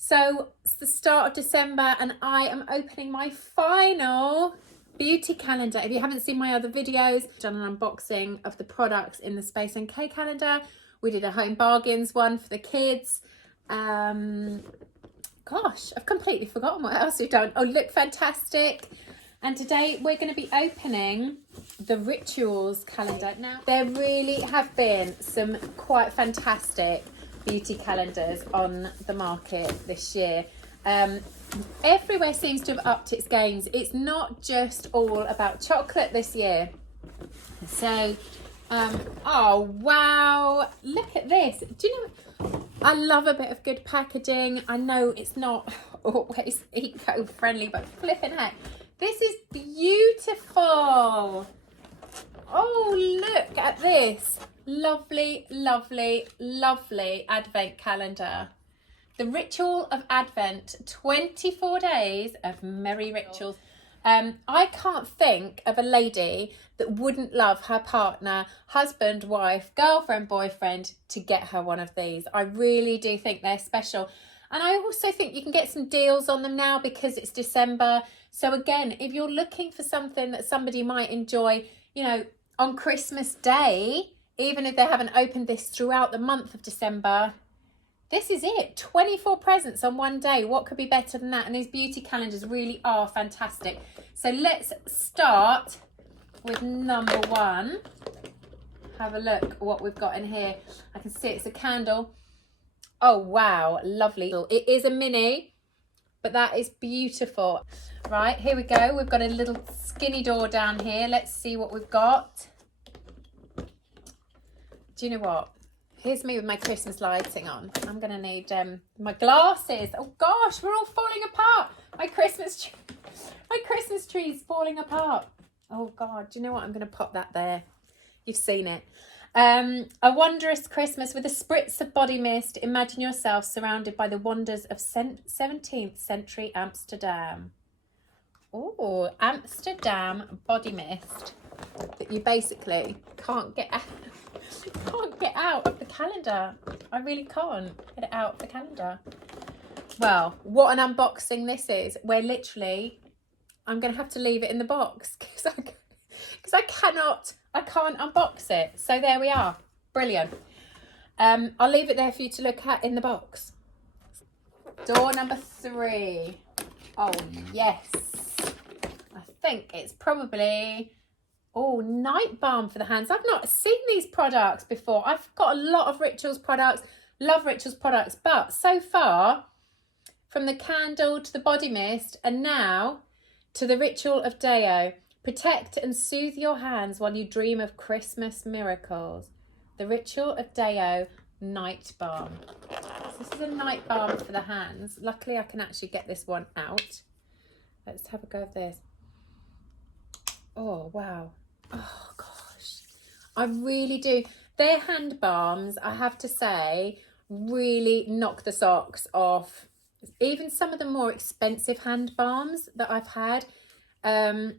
So it's the start of December and I am opening my final beauty calendar. If you haven't seen my other videos, I've done an unboxing of the products in the Space NK calendar. We did a home bargains one for the kids. Gosh, I've completely forgotten what else we've done. Oh, look fantastic. And today we're going to be opening the Rituals calendar. Now, there really have been some quite fantastic beauty calendars on the market this year. Everywhere seems to have upped its games. It's not just all about chocolate this year. So, oh wow, look at this. Do you know, I love a bit of good packaging. I know it's not always eco-friendly, but flipping heck, this is beautiful. Oh, look at this. Lovely, lovely, lovely Advent calendar. The Ritual of Advent, 24 days of merry rituals. I can't think of a lady that wouldn't love her partner, husband, wife, girlfriend, boyfriend to get her one of these. I really do think they're special. And I also think you can get some deals on them now because it's December. So again, if you're looking for something that somebody might enjoy, you know, on Christmas Day, even if they haven't opened this throughout the month of December, this is it. 24 presents on one day. What could be better than that? And these beauty calendars really are fantastic. So let's start with number one. Have a look what we've got in here. I can see it's a candle. Oh, wow. Lovely. It is a mini, but that is beautiful. Right, here we go. We've got a little skinny door down here. Let's see what we've got. Do you know what? Here's me with my Christmas lighting on. I'm going to need my glasses. Oh gosh, we're all falling apart. My Christmas tree's falling apart. Oh God, do you know what? I'm going to pop that there. You've seen it. A wondrous Christmas with a spritz of body mist. Imagine yourself surrounded by the wonders of 17th century Amsterdam. Oh, Amsterdam body mist that you basically can't get out. Can't get out of the calendar. I really can't get it out of the calendar. Well, what an unboxing this is. Where literally I'm going to have to leave it in the box because I can't unbox it. So there we are. Brilliant. I'll leave it there for you to look at in the box. Door number 3. Oh yes, I think it's probably night balm for the hands. I've not seen these products before. I've got a lot of Rituals products, love Rituals products, but so far, from the candle to the body mist, and now to the Ritual of Deo, protect and soothe your hands while you dream of Christmas miracles. The Ritual of Deo night balm. So this is a night balm for the hands. Luckily, I can actually get this one out. Let's have a go of this. Oh, wow. Oh gosh, I really do. Their hand balms, I have to say, really knock the socks off. Even some of the more expensive hand balms that I've had, they're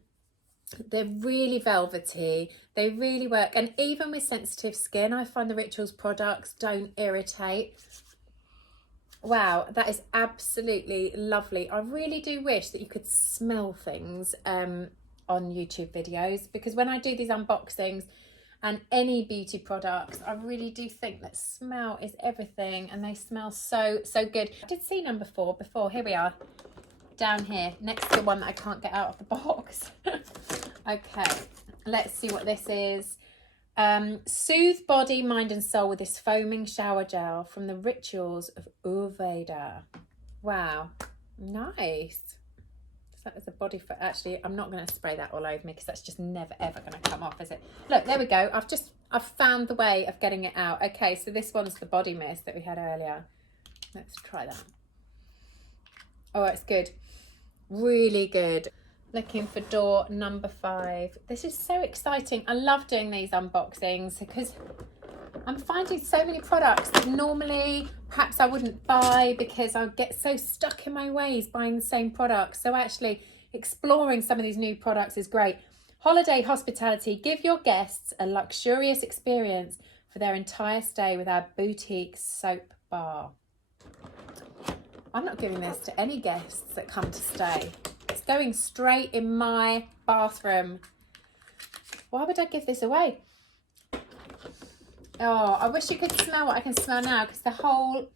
really velvety. They really work. And even with sensitive skin, I find the Rituals products don't irritate. Wow, that is absolutely lovely. I really do wish that you could smell things on YouTube videos, because when I do these unboxings and any beauty products, I really do think that smell is everything, and they smell so good. I did see number 4 before. Here we are, down here next to the one that I can't get out of the box. Okay, let's see what this is. Soothe body, mind and soul with this foaming shower gel from the Rituals of Ayurveda. Wow, nice. That is a body for, actually I'm not going to spray that all over me because that's just never ever going to come off, is it? Look, there we go. I've found the way of getting it out. Okay, so this one's the body mist that we had earlier. Let's try that. Oh, it's good, really good. Looking for door number 5. This is so exciting. I love doing these unboxings because I'm finding so many products that normally perhaps I wouldn't buy because I get so stuck in my ways buying the same products. So actually exploring some of these new products is great. Holiday hospitality. Give your guests a luxurious experience for their entire stay with our boutique soap bar. I'm not giving this to any guests that come to stay. It's going straight in my bathroom. Why would I give this away? Oh, I wish you could smell what I can smell now, because the whole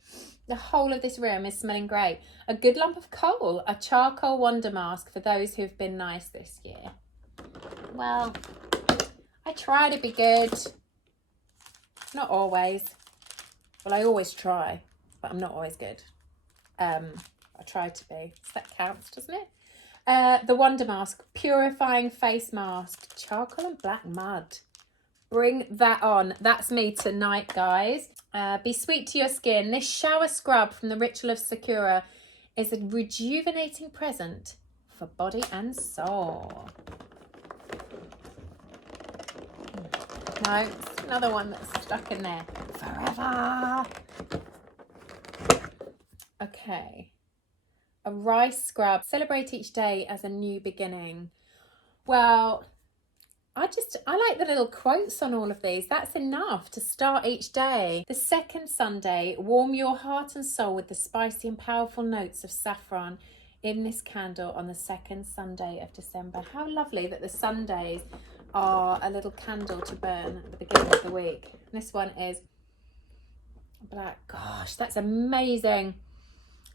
of this room is smelling great. A good lump of coal, a charcoal wonder mask for those who've been nice this year. Well, I try to be good. Not always. Well, I always try, but I'm not always good. I try to be. So that counts, doesn't it? The wonder mask, purifying face mask, charcoal and black mud. Bring that on. That's me tonight, guys. Be sweet to your skin. This shower scrub from the Ritual of Sakura is a rejuvenating present for body and soul. No, it's another one that's stuck in there forever. Okay. A rice scrub. Celebrate each day as a new beginning. Well, I like the little quotes on all of these. That's enough to start each day. The second Sunday, warm your heart and soul with the spicy and powerful notes of saffron in this candle on the second Sunday of December. How lovely that the Sundays are a little candle to burn at the beginning of the week. This one is black. Gosh, that's amazing.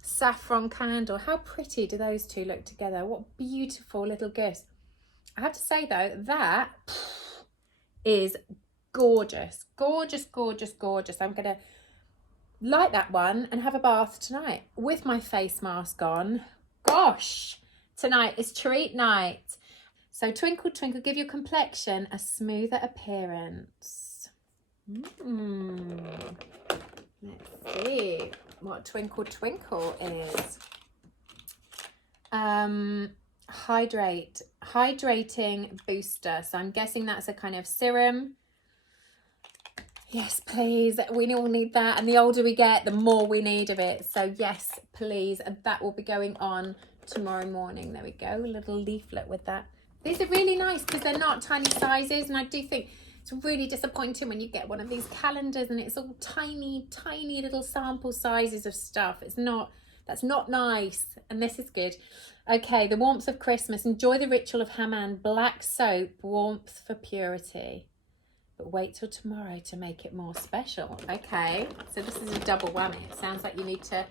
Saffron candle. How pretty do those two look together? What beautiful little gifts. I have to say though, that is gorgeous. Gorgeous, gorgeous, gorgeous. I'm going to light that one and have a bath tonight with my face mask on. Gosh, tonight is treat night. So twinkle, twinkle, give your complexion a smoother appearance. Let's see what twinkle, twinkle is. Hydrating booster. So I'm guessing that's a kind of serum. Yes, please. We all need that. And the older we get, the more we need of it. So yes, please. And that will be going on tomorrow morning. There we go. A little leaflet with that. These are really nice because they're not tiny sizes. And I do think it's really disappointing when you get one of these calendars and it's all tiny, tiny little sample sizes of stuff. That's not nice. And this is good. Okay, the warmth of Christmas. Enjoy the ritual of Haman. Black soap, warmth for purity. But wait till tomorrow to make it more special. Okay, so this is a double whammy. It sounds like you need to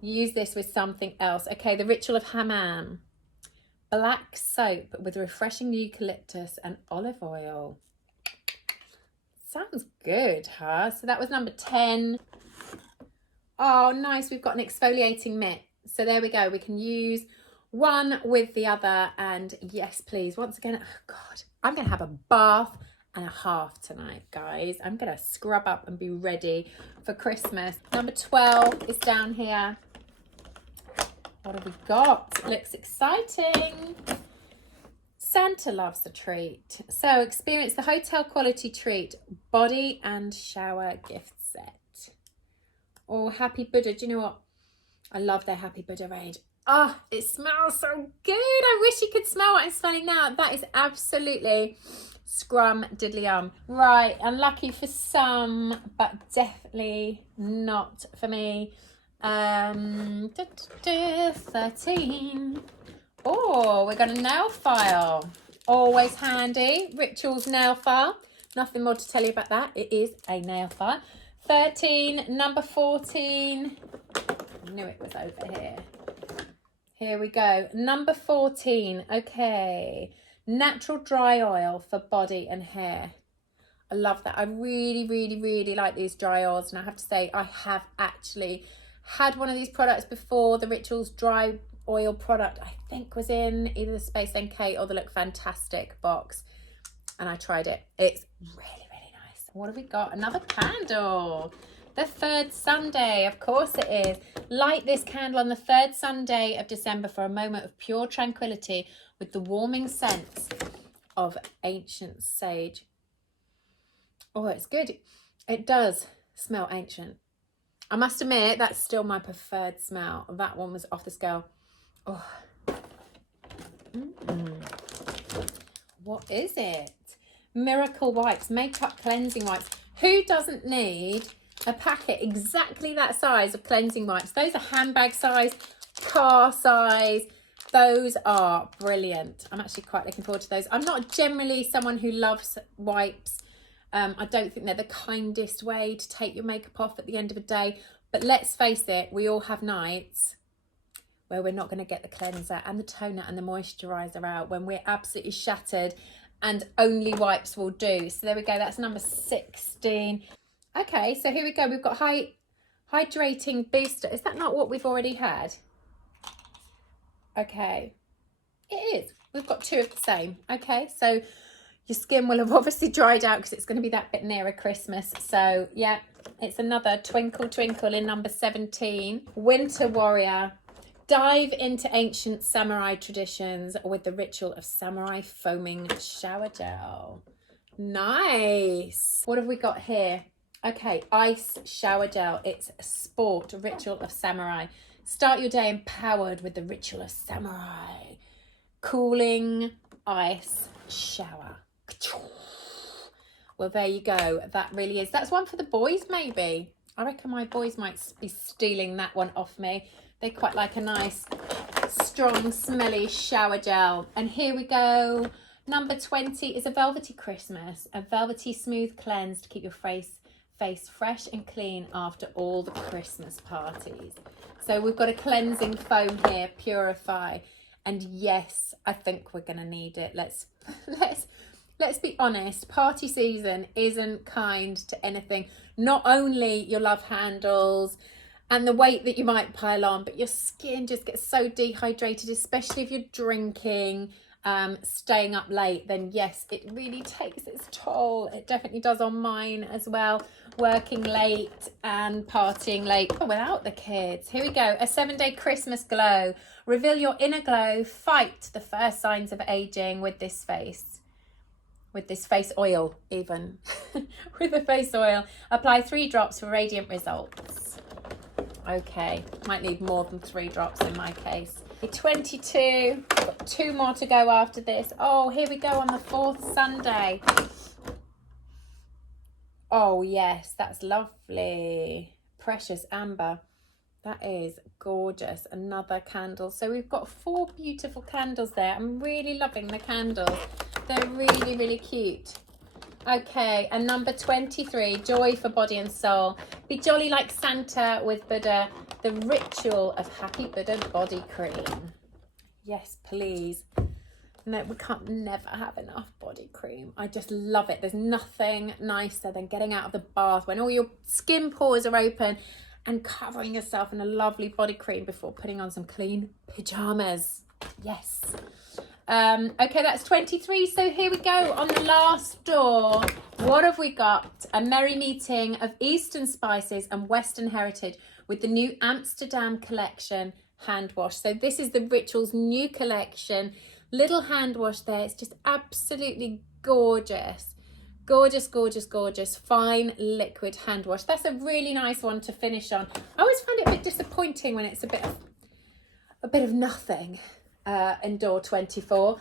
use this with something else. Okay, the ritual of Haman. Black soap with refreshing eucalyptus and olive oil. Sounds good, huh? So that was number 10. Oh, nice. We've got an exfoliating mitt. So there we go. We can use one with the other. And yes, please. Once again, oh God, I'm going to have a bath and a half tonight, guys. I'm going to scrub up and be ready for Christmas. Number 12 is down here. What have we got? Looks exciting. Santa loves a treat. So experience the hotel quality treat body and shower gift set. Oh, Happy Buddha. Do you know what? I love their Happy Buddha range. Oh, it smells so good. I wish you could smell what I'm smelling now. That is absolutely scrum diddly Right, unlucky for some, but definitely not for me. 13. Oh, we got a nail file. Always handy. Rituals nail file. Nothing more to tell you about that. It is a nail file. 13, number 14. I knew it was over here. Here we go. Number 14. Okay. Natural dry oil for body and hair. I love that. I really, really, really like these dry oils. And I have to say, I have actually had one of these products before. The Rituals dry oil product, I think, was in either the Space NK or the Look Fantastic box. And I tried it. It's really, really nice. What have we got? Another candle. The third Sunday, of course it is. Light this candle on the third Sunday of December for a moment of pure tranquility with the warming scents of ancient sage. Oh, it's good. It does smell ancient. I must admit, that's still my preferred smell. That one was off the scale. Oh. What is it? Miracle Wipes, makeup cleansing wipes. Who doesn't need a packet exactly that size of cleansing wipes. Those are handbag size, car size. Those are brilliant. I'm actually quite looking forward to those. I'm not generally someone who loves wipes. I don't think they're the kindest way to take your makeup off at the end of a day. But let's face it, we all have nights where we're not going to get the cleanser and the toner and the moisturiser out, when we're absolutely shattered and only wipes will do. So there we go. That's number 16. Okay, so here we go. We've got hydrating booster. Is that not what we've already had? Okay, it is. We've got 2 of the same. Okay, so your skin will have obviously dried out because it's going to be that bit nearer Christmas. So yeah, it's another Twinkle Twinkle in number 17. Winter Warrior. Dive into ancient samurai traditions with the ritual of samurai foaming shower gel. Nice. What have we got here? Okay, ice shower gel. It's a sport, a ritual of samurai. Start your day empowered with the ritual of samurai. Cooling ice shower. Well, there you go. That really is. That's one for the boys, maybe. I reckon my boys might be stealing that one off me. They quite like a nice, strong, smelly shower gel. And here we go. Number 20 is a Velvety Christmas. A velvety smooth cleanse to keep your face fresh and clean after all the Christmas parties. So we've got a cleansing foam here, Purify. And yes, I think we're going to need it. Let's be honest. Party season isn't kind to anything. Not only your love handles and the weight that you might pile on, but your skin just gets so dehydrated, especially if you're drinking, staying up late. Then yes, it really takes its toll. It definitely does on mine as well. Working late and partying late without the kids. Here we go. A 7-day Christmas glow. Reveal your inner glow. Fight the first signs of aging with this face. With this face oil, even. With the face oil. Apply 3 drops for radiant results. Okay, might need more than 3 drops in my case. 22, got 2 more to go after this. Oh, here we go on the 4th Sunday. Oh yes, that's lovely. Precious Amber. That is gorgeous. Another candle. So we've got 4 beautiful candles there. I'm really loving the candles. They're really, really cute. Okay, and number 23, Joy for Body and Soul. Be jolly like Santa with Buddha, the ritual of Happy Buddha body cream. Yes, please. No, we can't never have enough body cream. I just love it. There's nothing nicer than getting out of the bath when all your skin pores are open and covering yourself in a lovely body cream before putting on some clean pajamas. Yes. Okay, that's 23. So here we go on the last door. What have we got? A merry meeting of Eastern spices and Western heritage with the new Amsterdam collection hand wash. So this is the Ritual's new collection. Little hand wash there. It's just absolutely gorgeous. Gorgeous, gorgeous, gorgeous. Fine liquid hand wash. That's a really nice one to finish on. I always find it a bit disappointing when it's a bit of nothing. In door 24.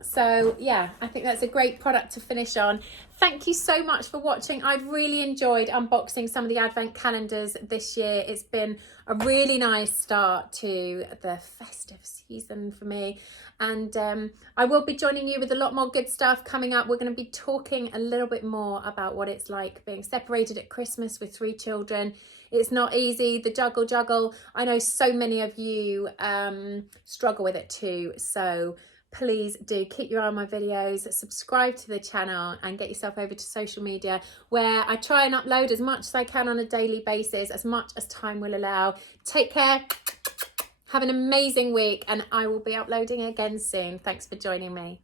So yeah, I think that's a great product to finish on. Thank you so much for watching. I've really enjoyed unboxing some of the advent calendars this year. It's been a really nice start to the festive season for me, and I will be joining you with a lot more good stuff coming up. We're going to be talking a little bit more about what it's like being separated at Christmas with 3 children. It's not easy, the juggle. I know so many of you struggle with it too. So please do keep your eye on my videos, subscribe to the channel and get yourself over to social media where I try and upload as much as I can on a daily basis, as much as time will allow. Take care, have an amazing week, and I will be uploading again soon. Thanks for joining me.